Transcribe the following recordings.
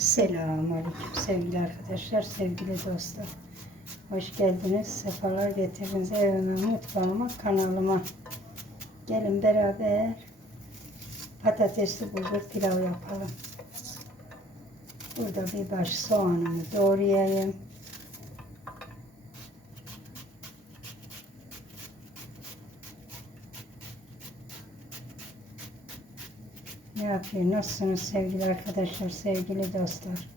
Selamünaleyküm sevgili arkadaşlar, sevgili dostlar. Hoş geldiniz, sefalar getirdiniz evime, mutfağıma, kanalıma. Gelin beraber patatesli bulgur pilav yapalım. Burada bir baş soğanımı doğrayayım. Yapıyor? Nasılsınız sevgili arkadaşlar, sevgili dostlar?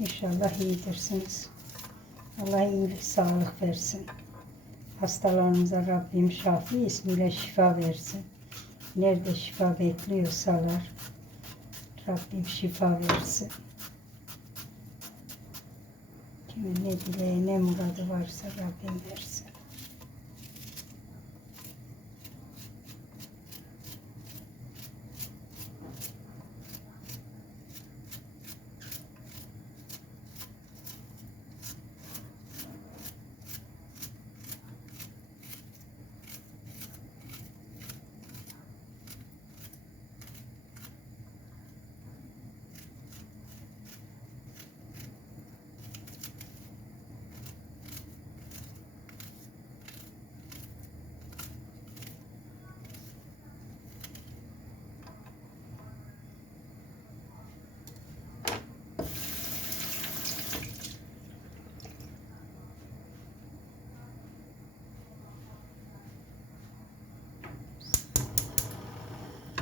İnşallah iyidirsiniz. Allah iyilik, sağlık versin. Hastalarımıza Rabbim Şafi ismiyle şifa versin. Nerede şifa bekliyorsalar Rabbim şifa versin. Kimin ne dileği ne muradı varsa Rabbim versin.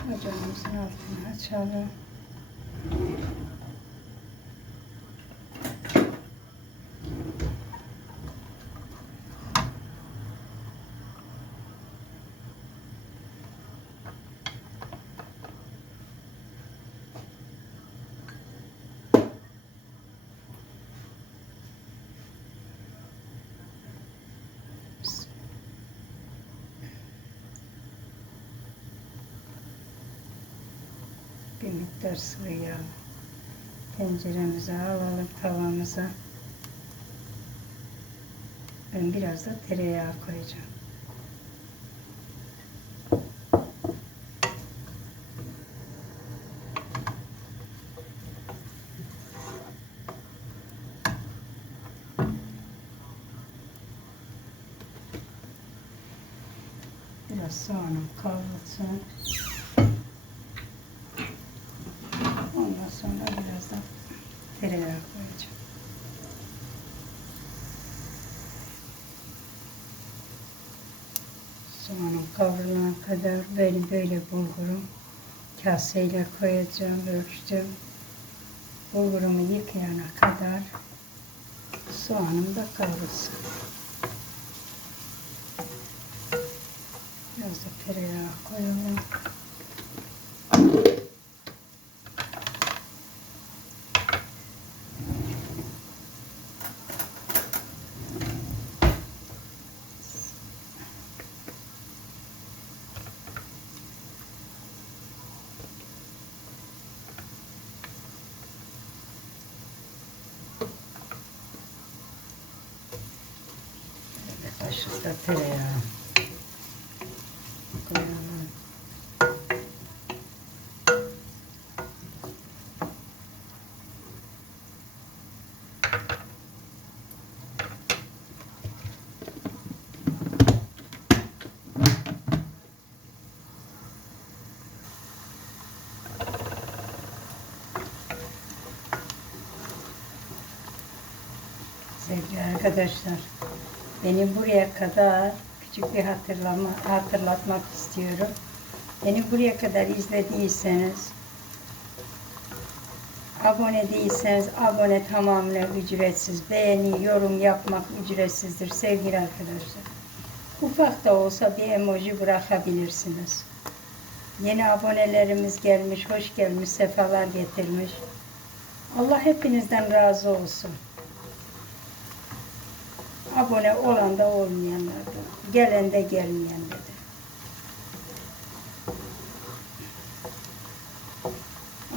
Ocağımızın altını açalım. bir miktar sıvı yağ tenceremize alalım tavamıza. Ben biraz da tereyağı koyacağım. Biraz soğanım kavrulsun. Ondan sonra biraz da tereyağı koyacağım. Soğanım kavrulana kadar benim böyle bulgurum kaseyle koyacağım, ölçtüm. Bulgurumu yıkayana kadar soğanım da kavrulsun. Biraz da tereyağı koyalım. Da tereyağı. Sevgili arkadaşlar, beni buraya kadar küçük bir hatırlama, hatırlatmak istiyorum. Beni buraya kadar izlediyseniz, abone değilseniz abone tamamen ücretsiz. Beğeni, yorum yapmak ücretsizdir sevgili arkadaşlar. Ufak da olsa bir emoji bırakabilirsiniz. Yeni abonelerimiz gelmiş, hoş gelmiş, sefalar getirmiş. Allah hepinizden razı olsun. Abone olan da olmayanlar da, gelen de gelmeyen de.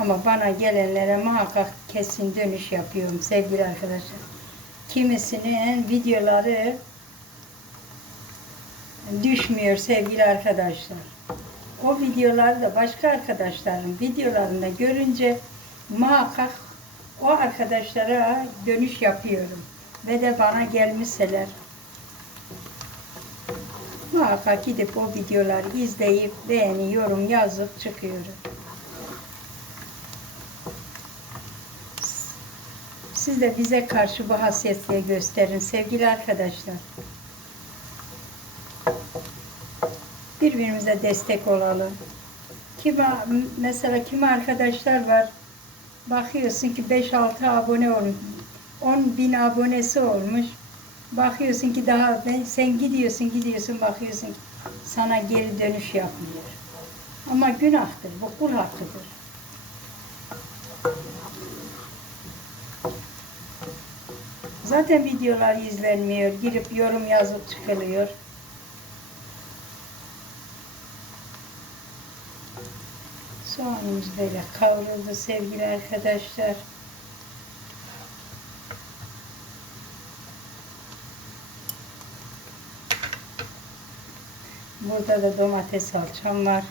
Ama bana gelenlere muhakkak kesin dönüş yapıyorum sevgili arkadaşlar. Kimisinin videoları düşmüyor sevgili arkadaşlar. o videoları da başka arkadaşların videolarında görünce muhakkak o arkadaşlara dönüş yapıyorum. Ve de bana gelmişseler muhakkak gidip o videoları izleyip beğeni, yorum yazıp çıkıyorum. Siz de bize karşı bu hassasiyeti gösterin sevgili arkadaşlar. Birbirimize destek olalım. Kime, mesela kimi arkadaşlar var, bakıyorsun ki 5-6 abone olmuş, 10 bin abonesi olmuş. Bakıyorsun ki daha ben, sen gidiyorsun gidiyorsun bakıyorsun ki sana geri dönüş yapmıyor. Ama günahtır, bu kul hakkıdır. Zaten videolar izlenmiyor, girip yorum yazıp çıkılıyor. Soğanımız böyle kavruldu sevgili arkadaşlar. Burada da domates salçam var.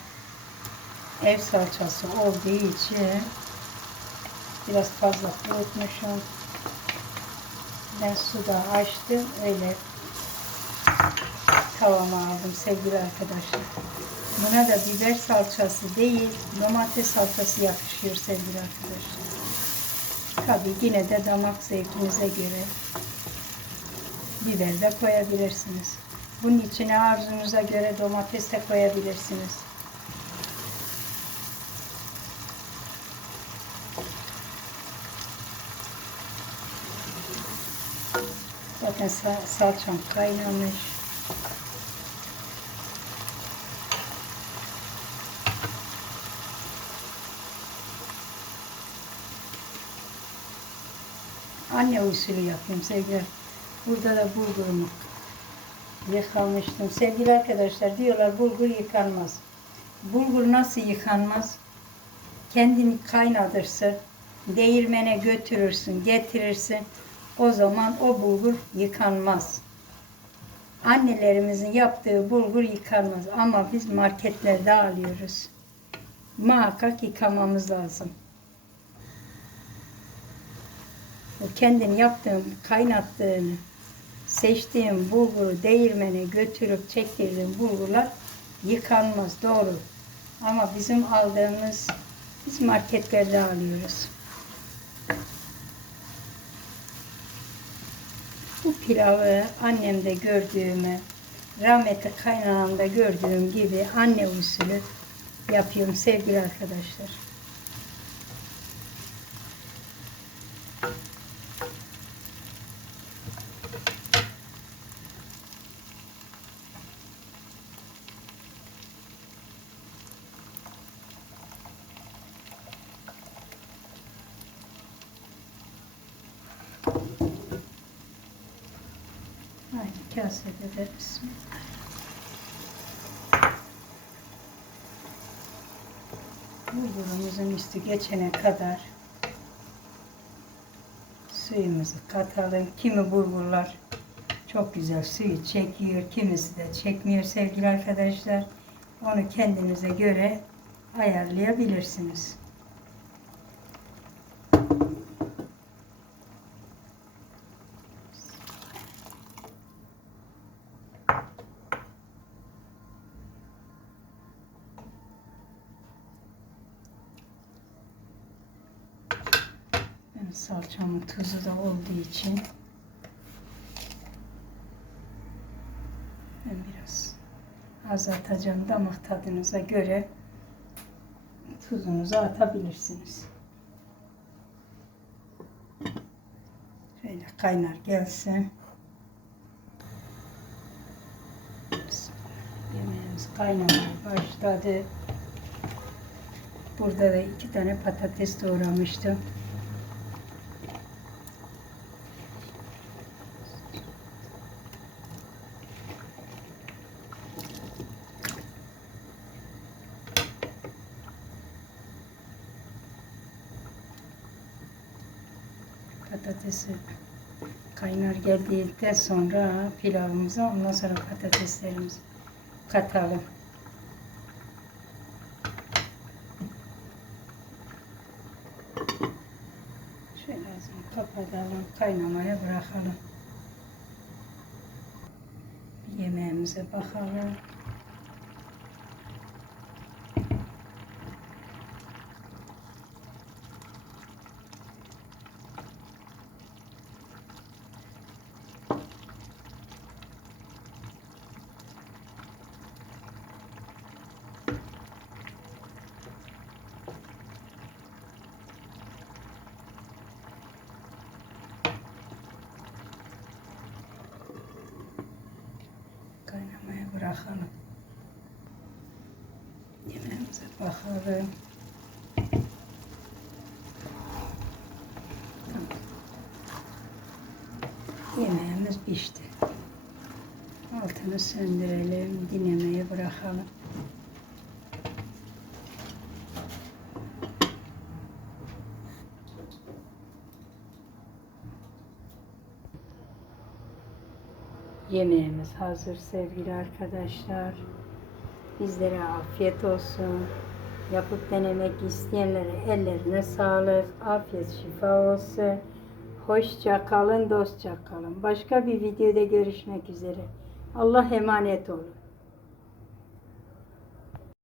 Ev salçası olduğu için biraz fazla kurutmuşum. Ben suda açtım öyle tavama aldım sevgili arkadaşlar. Buna da biber salçası değil, domates salçası yakışıyor sevgili arkadaşlar. Tabii yine de damak zevkinize göre biber de koyabilirsiniz. Bunun içine arzunuza göre domates de koyabilirsiniz. Zaten sa- salçam kaynamış. Anne usulü yapıyorum sevgili. Burada da bulgurumu yıkamıştım. Sevgili arkadaşlar diyorlar bulgur yıkanmaz. Bulgur nasıl yıkanmaz? Kendini kaynatırsın, değirmene götürürsün, getirirsin. O zaman o bulgur yıkanmaz. Annelerimizin yaptığı bulgur yıkanmaz ama biz marketlerde alıyoruz. Muhakkak yıkamamız lazım. O kendin yaptığın, kaynattığını, seçtiğin bulguru değirmene götürüp çektirdiğin bulgurlar yıkanmaz doğru. Ama bizim aldığımız biz marketlerde alıyoruz. Bu pilavı annemde gördüğümü, rahmetli kaynanamda gördüğüm gibi anne usulü yapıyorum sevgili arkadaşlar. Kasede de bismillah. Bulgurumuzun üstü geçene kadar suyumuzu katalım. Kimi bulgurlar çok güzel suyu çekiyor, kimisi de çekmiyor sevgili arkadaşlar. Onu kendinize göre ayarlayabilirsiniz. Salçamın tuzu da olduğu için ben biraz azaltacağım damak tadınıza göre tuzunuzu atabilirsiniz. Şöyle kaynar gelsin. Yemeğimiz kaynamaya başladı. Burada da iki tane patates doğramıştım. patatesi kaynar geldikten sonra pilavımızı ondan sonra patateslerimizi katalım. Şöyle kapatalım, kaynamaya bırakalım. Yemeğimize bakalım. Bırakalım. Yemeğimize bakalım. Yemeğimiz pişti. Altını söndürelim, dinlemeye bırakalım. Yemeğimiz hazır sevgili arkadaşlar. Bizlere afiyet olsun. Yapıp denemek isteyenlere ellerine sağlık. Afiyet şifa olsun. Hoşça kalın, dostça kalın. Başka bir videoda görüşmek üzere. Allah emanet olun.